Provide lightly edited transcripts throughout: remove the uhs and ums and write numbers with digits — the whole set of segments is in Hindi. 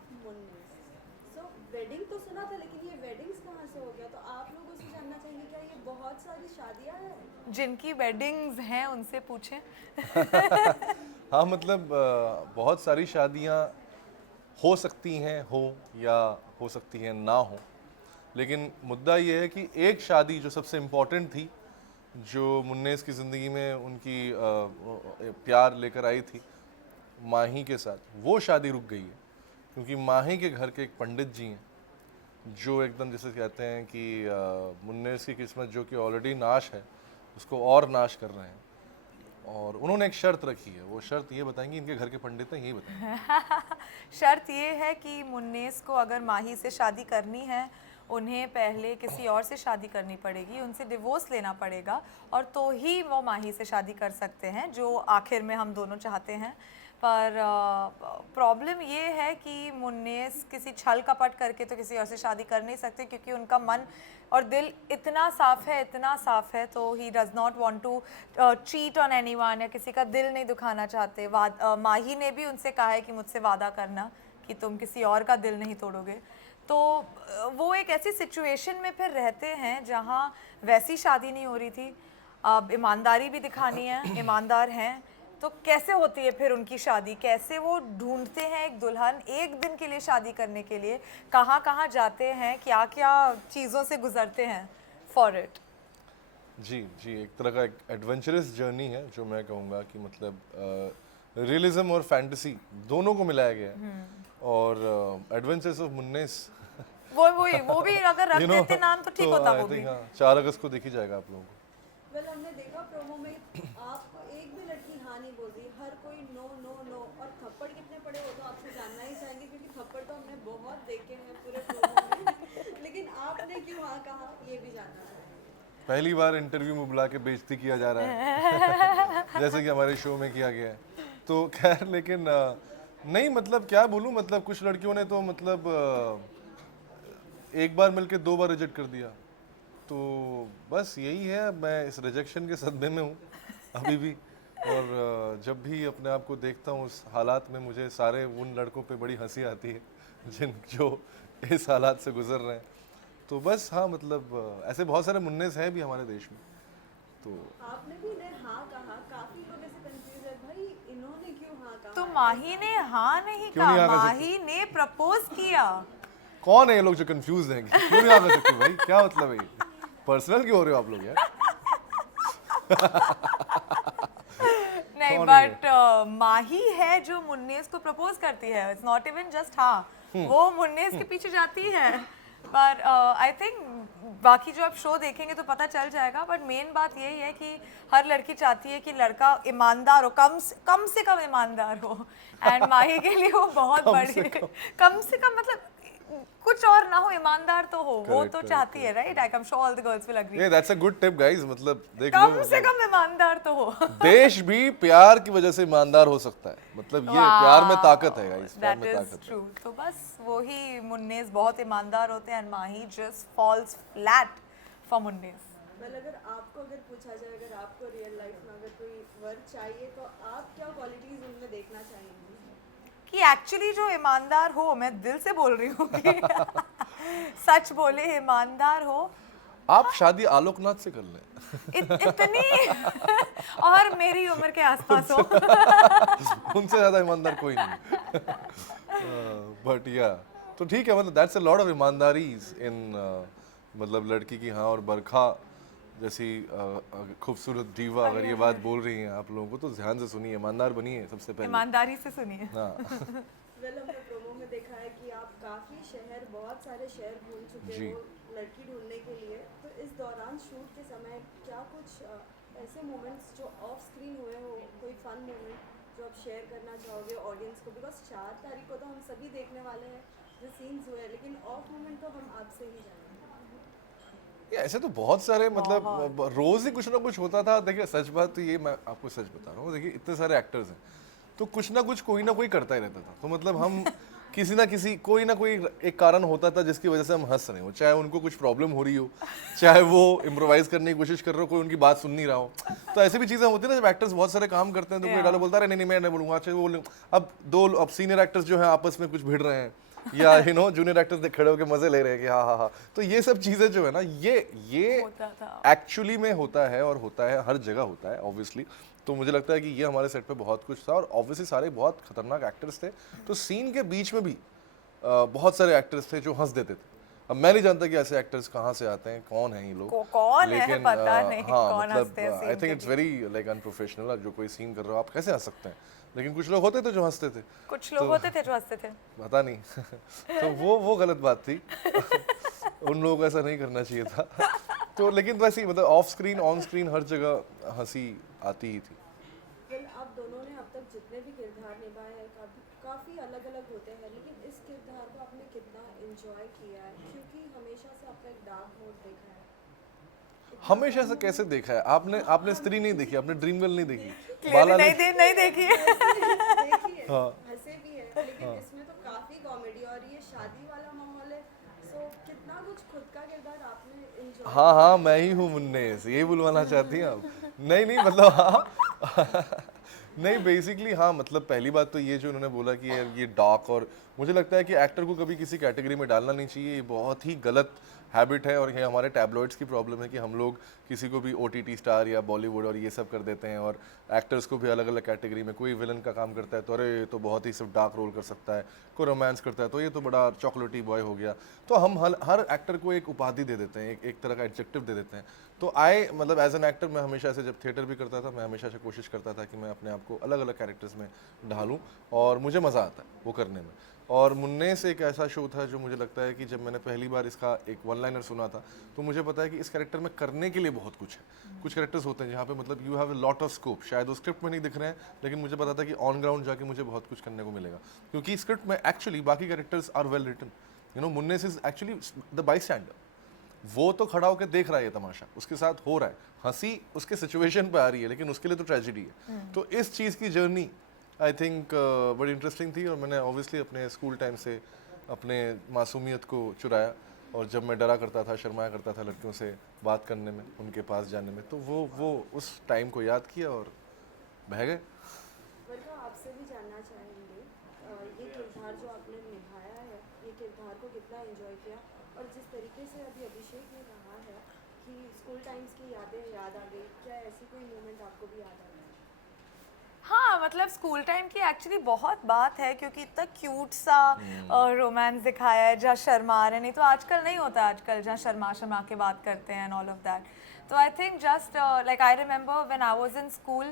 ऑफ मुन्नीस। सो वेडिंग तो सुना था, लेकिन ये वेडिंग्स कहाँ से हो गया? तो आप लोगों से जानना चाहेंगे, क्या ये बहुत सारी शादियाँ हैं? जिनकी वेडिंग्स हैं उनसे पूछें। हाँ मतलब बहुत सारी शादियाँ हो सकती हैं, हो या हो सकती हैं ना हो, लेकिन मुद्दा ये है कि एक शादी जो सबसे इम्पोर्टेंट थी, जो मुन्नेस की ज़िंदगी में उनकी प्यार लेकर आई थी माही के साथ, वो शादी रुक गई है क्योंकि माही के घर के एक पंडित जी हैं जो एकदम जैसे कहते हैं कि मुन्नेस की किस्मत जो कि ऑलरेडी नाश है उसको और नाश कर रहे हैं, और उन्होंने एक शर्त रखी है। वो शर्त ये बताएंगे, इनके घर के पंडित हैं, यही बताएंगे। शर्त ये है कि मुन्नेस को अगर माही से शादी करनी है, उन्हें पहले किसी और से शादी करनी पड़ेगी, उनसे डिवोर्स लेना पड़ेगा, और तो ही वो माही से शादी कर सकते हैं, जो आखिर में हम दोनों चाहते हैं। पर प्रॉब्लम ये है कि मुन्नेस किसी छल कपट करके तो किसी और से शादी कर नहीं सकते, क्योंकि उनका मन और दिल इतना साफ़ है, इतना साफ़ है, तो he does not want to cheat on anyone, या किसी का दिल नहीं दुखाना चाहते। माही ने भी उनसे कहा है कि मुझसे वादा करना कि तुम किसी और का दिल नहीं तोड़ोगे। तो वो एक ऐसी सिचुएशन में फिर रहते हैं जहाँ वैसी शादी नहीं हो रही थी, अब ईमानदारी भी दिखानी है, ईमानदार हैं, तो कैसे होती है फिर उनकी शादी? कैसे वो ढूंढते हैं एक दुल्हन एक दिन के लिए शादी करने के लिए, कहाँ कहाँ जाते हैं, क्या क्या चीज़ों से गुजरते हैं फॉर इट? जी जी, एक तरह का एक एडवेंचरस जर्नी है जो मैं कहूँगा कि मतलब रियलिज्म और फैंटेसी दोनों को मिलाया गया है, और एडवेंचर्स ऑफ मुन्नेस वो भी अगर रख देते नाम तो ठीक होता। वो भी 4 अगस्त को देखी जाएगा आप लोगों को। वेल, हमने देखा प्रोमो में आपको एक भी लड़की हाँ नहीं बोल रही, हर कोई नो नो नो। और थप्पड़ कितने पड़े हो तो आपसे जानना ही चाहेंगे, क्योंकि थप्पड़ तो हमने बहुत देखे हैं पूरे प्रोमो में। लेकिन आपने क्यों हाँ कहा, ये भी जानना चाहेंगे। पहली बार इंटरव्यू में बुला के बेइज्जती किया जा रहा है जैसे कि हमारे शो में किया गया है, तो खैर, लेकिन नहीं मतलब क्या बोलूँ, मतलब कुछ लड़कियों ने तो मतलब एक बार मिलके 2 बार रिजेक्ट कर दिया, तो बस यही है। मैं इस रिजेक्शन के सदमे में हूँ अभी भी, और जब भी अपने आप को देखता हूँ उस हालात में, मुझे सारे उन लड़कों पे बड़ी हंसी आती है जो इस हालात से गुजर रहे हैं। तो बस हाँ मतलब ऐसे बहुत सारे मुन्नेस हैं भी हमारे देश में। तो आपने भी इन्हें हाँ कहा, काफी लोग ऐसे कंफ्यूज है, भाई इन्होंने क्यों हाँ कहा? तो माही ने हाँ नहीं क्यों नहीं कहा, हाँ कर सकते? माही ने प्रपोज किया। कौन है ये लोग जो कंफ्यूज हैं? क्यों नहीं आ सकते भाई? क्या मतलब है ये? पर्सनल क्यों हो रहे हो आप लोग यार? नहीं, कौन है बट माही है जो मुन्नेस को प्रपोज करती है। इट्स नॉट इवन जस्ट हाँ, वो मुन्नेस के पीछे जाती है। पर आई थिंक बाकी जो आप शो देखेंगे तो पता चल जाएगा, बट मेन बात यही है कि हर लड़की चाहती है कि लड़का ईमानदार हो, कम से कम ईमानदार हो, एंड माही के लिए वो बहुत बड़ी कम से कम मतलब कुछ और ना हो, ईमानदार तो हो। वो तो चाहती है, right? I am sure all the girls will agree. That's a good tip guys, मतलब देख लो, कम से कम ईमानदार तो हो। देश भी प्यार की वजह से ईमानदार हो सकता है, मतलब ये प्यार में ताकत है गाइस, प्यार That में is ताकत है। true. तो बस वही मुन्नेस बहुत ईमानदार होते हैं, and Mahi just falls flat for Munnes. Well, अगर पूछा जाए, अगर आपको रियल लाइफ में अगर कोई वर्क चाहिए, तो आप क्या क्वालिटीज उनमें देखना चाहेंगे? कि एक्चुअली जो ईमानदार हो, मैं दिल से बोल रही हूँ कि सच बोले, ईमानदार हो, आप शादी आलोकनाथ से कर लें। इतनी और मेरी उम्र के आसपास हो। उनसे ज्यादा ईमानदार कोई नहीं। बट या तो ठीक है, मतलब दैट्स अ लॉट ऑफ ईमानदारीज इन मतलब लड़की की। हाँ, और बरखा जैसी खूबसूरत दीवा अगर ये बात बोल रही हैं आप लोगों को, तो ध्यान से सुनिए, ईमानदार बनिए सबसे पहले। ईमानदारी से सुनिए। हाँ। वेल, हमने प्रोमो में देखा है कि आप काफ़ी शहर, बहुत सारे शहर घूम चुके जी। हो लड़की ढूंढने के लिए। तो इस दौरान शूट के समय क्या कुछ ऐसे मोमेंट्स जो ऑफ स्क्रीन हुए हो, कोई फन मोमेंट जो आप शेयर करना चाहोगे ऑडियंस को? बिकॉज 4 तारीख को तो हम सभी देखने वाले हैं जो सीन्स हुए, लेकिन ऑफ मोमेंट तो हम आपसे ही जानेंगे। ऐसे तो बहुत सारे मतलब रोज ही कुछ ना कुछ होता था। देखिए सच बात तो ये, मैं आपको सच बता रहा हूँ, देखिए इतने सारे एक्टर्स हैं तो कुछ ना कुछ कोई ना कोई करता ही रहता था। तो मतलब हम किसी ना किसी कोई ना कोई एक कारण होता था जिसकी वजह से हम हंस रहे हो, चाहे उनको कुछ प्रॉब्लम हो रही हो, चाहे वो इम्प्रोवाइज करने की कोशिश कर रहे हो, कोई उनकी बात सुन नहीं रहा हो। तो ऐसी भी चीज़ें होती है ना, जब एक्टर्स बहुत सारे काम करते हैं तो कोई डायलॉग बोलता है, नहीं नहीं मैं नहीं बोलूँगा, अच्छा वो अब सीनियर एक्टर्स जो है आपस में कुछ भिड़ रहे हैं, या यू नो जूनियर एक्टर्स खड़े होकर मजे ले रहे हैं कि हाँ हाँ हाँ। तो ये सब चीजें जो है ना ये होता था। एक्चुअली में होता है और होता है हर जगह होता है ऑब्वियसली। तो मुझे लगता है कि ये हमारे सेट पे बहुत कुछ था और ऑब्वियसली सारे बहुत खतरनाक एक्टर्स थे। तो सीन के बीच में भी बहुत सारे एक्टर्स थे जो हंस देते थे। अब मैं नहीं जानता कि ऐसे एक्टर्स कहाँ से आते हैं, कौन है ये लोग, कौन है पता नहीं, हाँ कौन हंसते हैं आई scene थिंक के इट्स वेरी लाइक अनप्रोफेशनल। जो कोई सीन कर रहे हो आप कैसे हंस सकते हैं, लेकिन कुछ लोग होते थे जो हंसते थे, कुछ लोग होते थे जो हंसते थे। पता नहीं तो वो गलत बात थी उन लोगों को ऐसा नहीं करना चाहिए था तो लेकिन वैसे ही मतलब ऑफ स्क्रीन ऑन स्क्रीन हर जगह हंसी आती ही थी। वेल आप दोनों ने अब तक जितने भी किरदार निभाए हैं काफ़ी अलग अलग होते हैं, लेकिन इस किरदार को आपने कितना एंजॉय किया है, क्योंकि हमेशा से आपका एक डार्क मोड देखा है। हमेशा से कैसे देखा है आपने स्त्री नहीं देखी, आपने ड्रीम गर्ल नहीं देखी, Clearly नहीं देखी है। देखिए हाँ। हंसे भी है, लेकिन इसमें तो काफ़ी कॉमेडी और ये शादी वाला माहौल है, सो कितना कुछ खुद का किरदार आपने एंजॉय। हाँ हाँ मैं ही हूँ मुन्नेस, यही बुलवाना चाहती हैं आप? नहीं मतलब हाँ नहीं बेसिकली हाँ मतलब पहली बात तो ये जो उन्होंने बोला कि ये डार्क, और मुझे लगता है कि एक्टर को कभी किसी कैटेगरी में डालना नहीं चाहिए। ये बहुत ही गलत हैबिट है और ये हमारे टैबलॉइड्स की प्रॉब्लम है कि हम लोग किसी को भी OTT स्टार या बॉलीवुड और ये सब कर देते हैं, और एक्टर्स को भी अलग अलग कैटेगरी में, कोई विलन का काम करता है तो अरे ये तो बहुत ही सिर्फ डार्क रोल कर सकता है, कोई रोमांस करता है तो ये तो बड़ा चॉकलेटी बॉय हो गया। तो हम हर एक्टर को एक उपाधि दे देते हैं, एक तरह का एडजेक्टिव दे देते हैं। तो मतलब एज एन एक्टर मैं हमेशा से जब थिएटर भी करता था मैं हमेशा से कोशिश करता था कि मैं अपने आप को अलग अलग कैरेक्टर्स में ढालूं और मुझे मज़ा आता है वो करने में। और मुन्नेस एक ऐसा शो था जो मुझे लगता है कि जब मैंने पहली बार इसका एक वन लाइनर सुना था तो मुझे पता है कि इस कैरेक्टर में करने के लिए बहुत कुछ है। कुछ कैरेक्टर्स होते हैं जहाँ पे मतलब you have a lot of scope, शायद वो स्क्रिप्ट में नहीं दिख रहे हैं, लेकिन मुझे पता था कि ऑन ग्राउंड जाके मुझे बहुत कुछ करने को मिलेगा, क्योंकि स्क्रिप्ट में एक्चुअली बाकी characters are well written. You know Munnes is actually the bystander, वो तो खड़ा होकर देख रहा है ये तमाशा, उसके साथ हो रहा है, हंसी उसके सिचुएशन पे आ रही है, लेकिन उसके लिए तो ट्रेजेडी है। तो इस चीज़ की जर्नी आई थिंक बड़ी इंटरेस्टिंग थी, और मैंने ऑब्वियसली अपने स्कूल टाइम से अपने मासूमियत को चुराया, और जब मैं डरा करता था, शर्माया करता था लड़कियों से बात करने में, उनके पास जाने में, तो वो उस टाइम को याद किया और बह गए। वर्षा आपसे भी जानना चाहेंगे ये किरदार जो आपने निभाया है, ये किरदार को कितना एंजॉय किया, और जिस तरीके से अभी अभिषेक ने कहा है कि स्कूल टाइम्स की यादें याद आ गई, क्या ऐसी कोई मोमेंट आपको भी याद आ गई? हाँ मतलब स्कूल टाइम की एक्चुअली बहुत बात है, क्योंकि इतना क्यूट सा रोमांस दिखाया है जहाँ शर्मा रहे, नहीं तो आजकल नहीं होता, आजकल जहाँ शर्मा के बात करते हैं एंड ऑल ऑफ दैट। तो I think just like I remember when I was in school,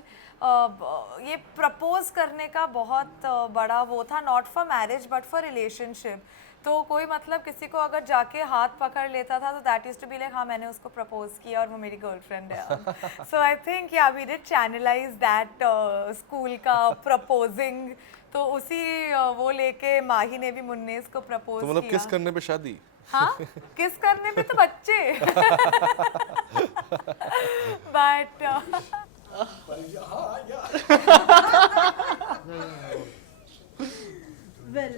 ये प्रपोज करने का बहुत बड़ा वो था, not for marriage but for relationship. तो कोई मतलब किसी को अगर जाके हाथ पकड़ लेता था तो that used to be like हाँ मैंने उसको प्रपोज किया और वो मेरी गर्लफ्रेंड है। So I think yeah we did channelise that school का प्रपोजिंग। तो उसी वो लेके माही ने भी मुन्नेस को प्रपोज तो मतलब किया। किस करने पे शादी? हाँ किस करने पे तो बच्चे बट वेल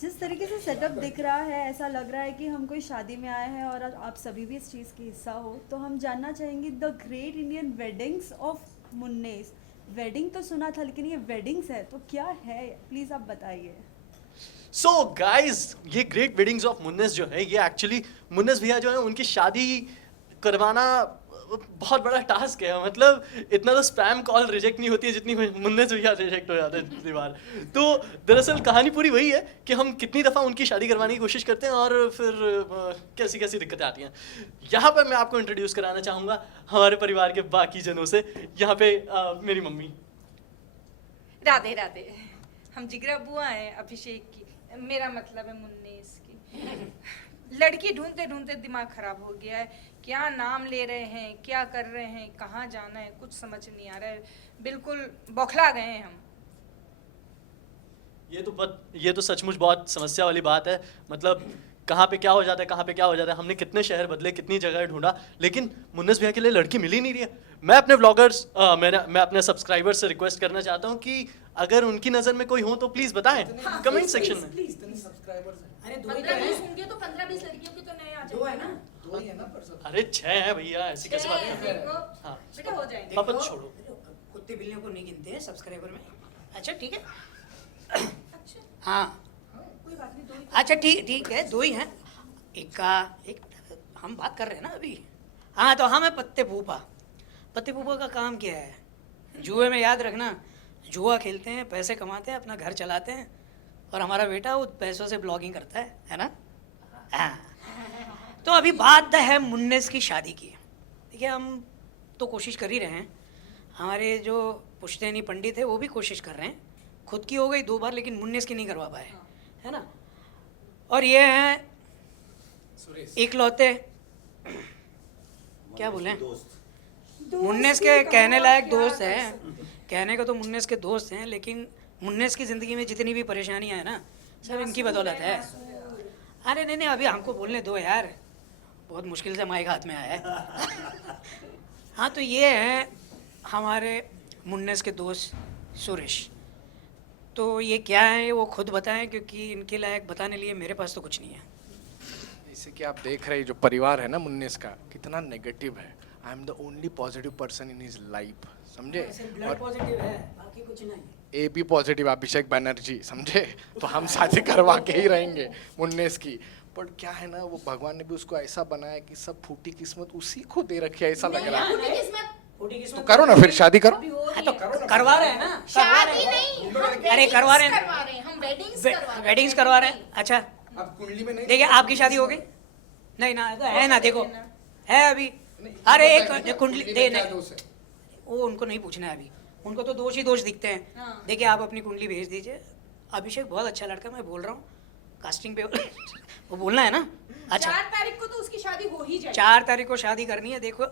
जिस तरीके से सेटअप दिख रहा है, ऐसा लग रहा है कि हम कोई शादी में आए हैं और आप सभी भी इस चीज़ की हिस्सा हो, तो हम जानना चाहेंगे the great Indian weddings of Munnes. Wedding तो सुना था, लेकिन ये वेडिंग्स है तो क्या है, प्लीज़ आप बताइए। सो गाइज ये ग्रेट वेडिंग्स ऑफ मुन्नेस जो है, ये एक्चुअली मुन्नेस भैया जो है उनकी शादी करवाना बहुत बड़ा टास्क है। मतलब इतना तो स्पैम कॉल रिजेक्ट नहीं होती है जितनी मुन्नेस भैया रिजेक्ट हो जाते हैं जितनी बार। तो दरअसल कहानी पूरी वही है कि हम कितनी दफ़ा उनकी शादी करवाने की कोशिश करते हैं और फिर कैसी कैसी दिक्कतें आती हैं। यहाँ पर मैं आपको इंट्रोड्यूस कराना चाहूँगा हमारे परिवार के बाकी जनों से। यहाँ पे मेरी मम्मी। राधे राधे। हम जिगरा बुआ हैं अभिषेक की, मेरा मतलब है मुन्नेस की। लड़की ढूंढते ढूंढते दिमाग खराब हो गया है, क्या नाम ले रहे हैं, क्या कर रहे हैं, कहाँ जाना है, कुछ समझ नहीं आ रहा है, बिल्कुल बौखला गए हैं हम। ये तो सचमुच बहुत समस्या वाली बात है। मतलब कहाँ पे क्या हो जाता है, कहाँ पे क्या हो जाता है। हमने कितने शहर बदले, कितनी जगह ढूंढा, लेकिन मुन्नेस भैया के लिए लड़की मिल ही नहीं रही है। मैं अपने व्लॉगर्स मैं अपने सब्सक्राइबर्स से रिक्वेस्ट करना चाहता हूँ कि अगर उनकी नज़र में कोई हो तो प्लीज़ बताएं कमेंट सेक्शन में। अरे दो ही 15-20 होंगे तो 15-20 लड़कियों के तो नए आ दो है ना, जाएंगे। दो ही है ना पर सब। अरे 6 हैं भैया, ऐसी कैसी बात है। देखो हाँ बेटा हो जाएंगे। पापा देखो, छोड़ो। कुत्ते बिल्लियों को नहीं गिनते हैं सब्सक्राइबर में। अच्छा ठीक है। अच्छा हाँ अच्छा ठीक ठीक है, दो ही हैं। एक हम बात कर रहे हैं ना अभी। हाँ तो हम है पत्ते फूफा। पत्ते फूफा का काम क्या है? जुए में याद रखना, जुआ खेलते हैं, पैसे कमाते हैं, अपना घर चलाते हैं, और हमारा बेटा वो पैसों से ब्लॉगिंग करता है ना? हाँ। तो अभी बात है मुन्नेस की शादी की। देखिए हम तो कोशिश कर ही रहे हैं, हमारे जो पुश्तैनी पंडित है वो भी कोशिश कर रहे हैं। खुद की हो गई 2 बार, लेकिन मुन्नेस की नहीं करवा पाए, है ना? और ये हैं इकलौते, क्या बोले, मुन्नेस के कहने लायक दोस्त हैं। कहने को तो मुन्नेस के दोस्त हैं, लेकिन मुन्नेस की ज़िंदगी में जितनी भी परेशानियां हैं ना, सब इनकी बदौलत है। अरे नहीं नहीं, अभी हमको बोलने दो यार, बहुत मुश्किल से माइक हाथ में आया है। हाँ तो ये हैं हमारे मुन्नेस के दोस्त सुरेश। तो ये क्या है वो खुद बताएं, क्योंकि इनके लायक बताने लिए मेरे पास तो कुछ नहीं है। जैसे कि आप देख रहे हैं जो परिवार है ना मुन्नेस का, कितना नेगेटिव है। I am the only positive person in his life, समझे? ब्लड पॉजिटिव है, बाकी कुछ नहीं। A B positive Abhishek Banerjee, समझे? तो हम शादी करवा के ही रहेंगे मुन्नेस की। पर क्या है ना, वो भगवान ने भी उसको ऐसा बनाया कि सब फूटी किस्मत उसी को दे रखी है, ऐसा लग रहा है। तो करो ना फिर शादी करो। हाँ तो करवा रहे हैं ना, शादी नहीं, अरे करवा रहे हैं, हम वेडिंग्स करवा रहे हैं। अच्छा अब कुंडली में नहीं, देखिए आपकी शादी हो गई नहीं ना, है ना, देखो है अभी। अरे एक कुंडली दे नहीं, वो उनको नहीं पूछना है अभी, उनको तो दोष ही दोष दिखते हैं। देखिए आप अपनी कुंडली भेज दीजिए। अभिषेक बहुत अच्छा लड़का, मैं बोल रहा हूँ, कास्टिंग पे वो बोलना है ना। अच्छा 4 तारीख को तो उसकी शादी हो ही जाएगी। 4 तारीख को शादी करनी है। देखो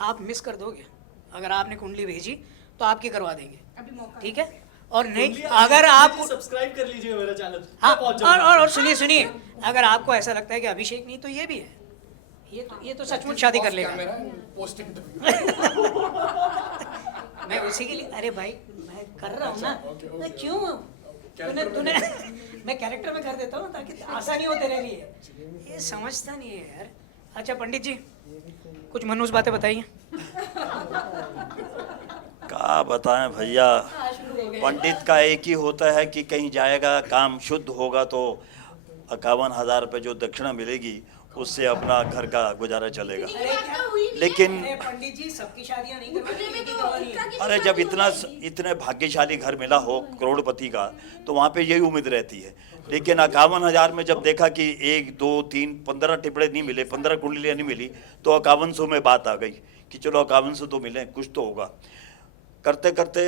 आप मिस कर दोगे, अगर आपने कुंडली भेजी तो आपकी करवा देंगे, अभी मौका ठीक है? और नहीं अगर आप सब्सक्राइब कर लीजिए मेरा चैनल। हाँ और सुनिए सुनिए, अगर आपको ऐसा लगता है कि अभिषेक नहीं, तो ये भी है, ये तो सचमुच शादी कर लेगा। मैं उसी के लिए, अरे भाई मैं कर रहा हूँ ना, मैं क्यों तूने मैं कैरेक्टर में कर देता हूँ ताकि आसानी हो तेरे लिए। ये समझता नहीं है यार। अच्छा पंडित जी कुछ मनोज बातें बताइए। क्या बताएं भैया, पंडित का एक ही होता है कि कहीं जाएगा, काम शुद्ध होगा तो 51,000 रुपये जो दक्षिणा मिलेगी उससे अपना घर का गुजारा चलेगा। लेकिन पंडित जी सबकी शादियां नहीं करवानी है। अरे जब इतने भाग्यशाली घर मिला हो करोड़पति का, तो वहाँ पे यही उम्मीद रहती है। लेकिन 51,000 में जब देखा कि 1 2 3 15 टिपड़े नहीं मिले, 15 कुंडलियाँ नहीं मिली, तो 5100 में बात आ गई कि चलो 5100 तो मिले, कुछ तो होगा। करते करते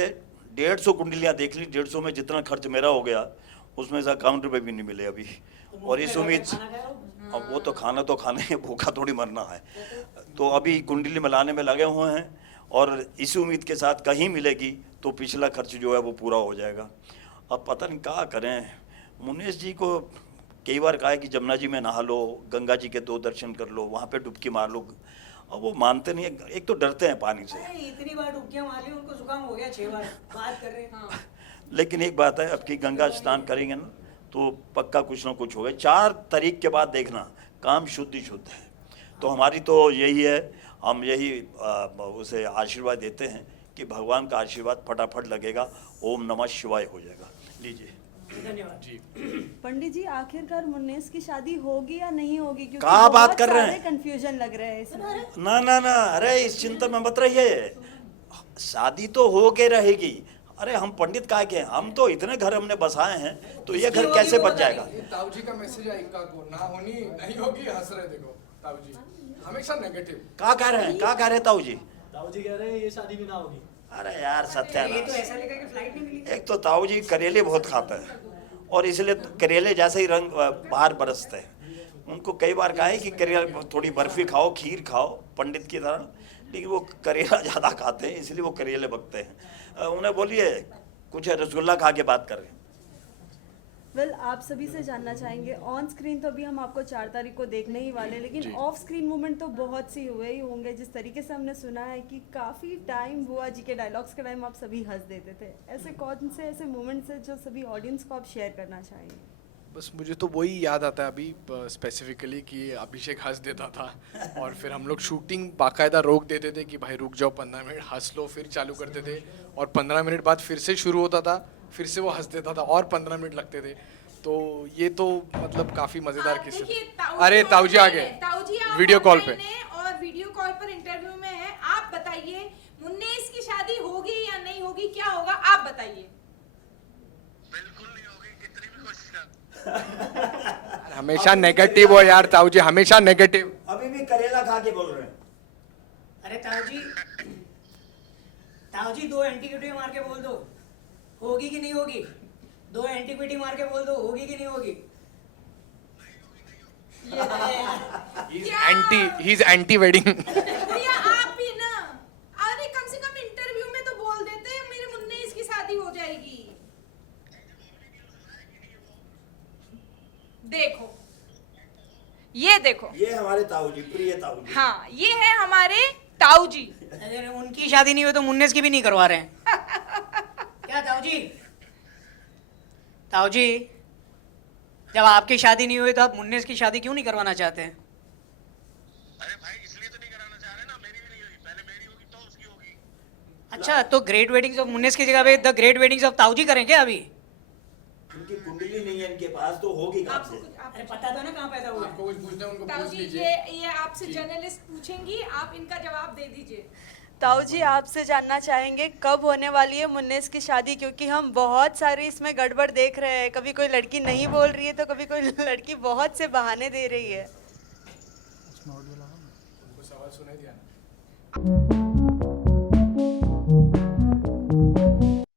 150 कुंडलियाँ देख ली, 150 में जितना खर्च मेरा हो गया उसमें से 51 रुपये भी नहीं मिले अभी। और इस उम्मीद, अब वो तो खाना है, भूखा थोड़ी मरना है। तो अभी कुंडली मिलाने में लगे हुए हैं, और इसी उम्मीद के साथ कहीं मिलेगी तो पिछला खर्च जो है वो पूरा हो जाएगा। अब पता नहीं क्या करें। मुन्नेस जी को कई बार कहा है कि जमुना जी में नहा लो, गंगा जी के 2 दर्शन कर लो, वहाँ पे डुबकी मार लो, अब वो मानते नहीं है। एक तो डरते हैं पानी से। इतनी बार डुबकियां मार ली, उनको जुकाम हो गया 6 बार, बात कर रहे हैं। लेकिन एक बात है, अब की गंगा स्नान करेंगे ना तो पक्का कुछ ना कुछ होगा। 4 तारीख के बाद देखना काम शुद्ध ही शुद्ध है। तो हमारी तो यही है, हम यही उसे आशीर्वाद देते हैं कि भगवान का आशीर्वाद फटाफट लगेगा, ओम नमः शिवाय हो जाएगा। लीजिए। धन्यवाद जी। पंडित जी आखिरकार मुन्नेस की शादी होगी या नहीं होगी, क्योंकि कहाँ बात कर रहे हैं? कंफ्यूजन लग रहा है इसमें। ना, अरे इस चिंता में मत रहिए, शादी तो हो के रहेगी। अरे हम पंडित का के, हम तो इतने घर हमने बसाए हैं, तो ये घर कैसे बच जाएगा? ताऊ जी का मैसेज है, इनका को ना होनी नहीं होगी, हंस रहे देखो ताऊ जी हमेशा नेगेटिव। क्या कह रहे हैं ताऊ जी? ताऊ जी कह रहे हैं ये शादी भी ना होगी। अरे यार ये तो सत्यानाश। ऐसा लगा कि फ्लाइट नहीं मिली। एक तो ताऊ जी करेले बहुत खाते हैं, और इसलिए करेले जैसे ही रंग बाहर बरसते हैं। उनको कई बार कहा है कि करेला थोड़ी बर्फी खाओ, खीर खाओ पंडित की तरह, लेकिन वो करेला ज़्यादा खाते हैं, इसलिए वो करेले बकते हैं। उन्हें बोलिए कुछ रसगुल्ला खा के बात कर रहे हैं। वेल आप सभी से जानना चाहेंगे, ऑन स्क्रीन तो अभी हम आपको 4 तारीख को देखने ही वाले, लेकिन ऑफ स्क्रीन मूवमेंट तो बहुत सी हुए ही होंगे। जिस तरीके से हमने सुना है कि काफ़ी टाइम बुआ जी के डायलॉग्स के टाइम आप सभी हंस देते थे, ऐसे कौन से ऐसे मोमेंट्स हैं जो सभी ऑडियंस को आप शेयर करना चाहेंगे? बस मुझे तो वही याद आता है अभी स्पेसिफिकली कि अभिषेक हंस देता था, और फिर हम लोग शूटिंग बाकायदा रोक देते थे कि भाई रुक जाओ 15 मिनट, हंस लो, फिर चालू करते थे, और 15 मिनट बाद फिर से शुरू होता था, फिर से वो हंस देता था और 15 मिनट लगते थे। तो ये तो मतलब काफी मजेदार किस्सा। देखिए, अरे ताऊजी आ गए ताऊजी आप वीडियो कॉल पे। online हैं और वीडियो कॉल पर इंटरव्यू में है। आप बताइए मुन्नेस की शादी होगी या नहीं होगी, क्या होगा आप बताइए। हमेशा नेगेटिव हो यार ताऊजी, हमेशा नेगेटिव। अभी भी करेला खा के बोल रहे हैं। अरे ताऊजी 2 एंटीक्विटी मार के बोल दो, होगी कि नहीं होगी? 2 एंटीक्विटी मार के बोल दो, होगी कि नहीं होगी? He is anti wedding. भैया आप भी ना, अरे कम से कम इंटरव्यू में तो बोल देते मेरे मुन्नेस की शादी हो जाएगी। देखो, ये देखो, ये हमारे ताऊजी, प्रिय ताऊजी। हाँ ये है हमारे ताऊजी। अरे उनकी शादी नहीं हुई तो मुन्नेस की भी नहीं करवा रहे हैं। क्या ताऊजी? ताऊजी, जब आपकी शादी नहीं हुई तो आप मुन्नेस की शादी क्यों नहीं करवाना चाहते हैं? अरे भाई इसलिए तो नहीं कराना चाह रहे ना, मेरी भी नहीं हुई, पहले मेरी होगी तो उसकी होगी। अच्छा, तो ग्रेट वेडिंग्स ऑफ मुन्नेस की जगह पे द ग्रेट वेडिंग्स ऑफ ताऊजी करें क्या अभी? उनकी कुंडली नहीं है इनके पास, तो होगी कहाँ आपको से? कुछ अरे पता था ना कहाँ पैदा हुआ है। आपको कुछ पूछना है उनको पूछ ताऊजी लीजिए। ये आपसे जर्नलिस्ट पूछेंगी, आप इनका जवाब दे दीजिए। ताऊ जी आपसे जानना चाहेंगे कब होने वाली है मुन्नेस की शादी, क्योंकि हम बहुत सारी इसमें गड़बड़ देख रहे हैं। कभी कोई लड़की नहीं बोल रही है तो कभी कोई लड़की बहुत से बहाने दे रही है। उनको सवाल सुनाई दिया ना।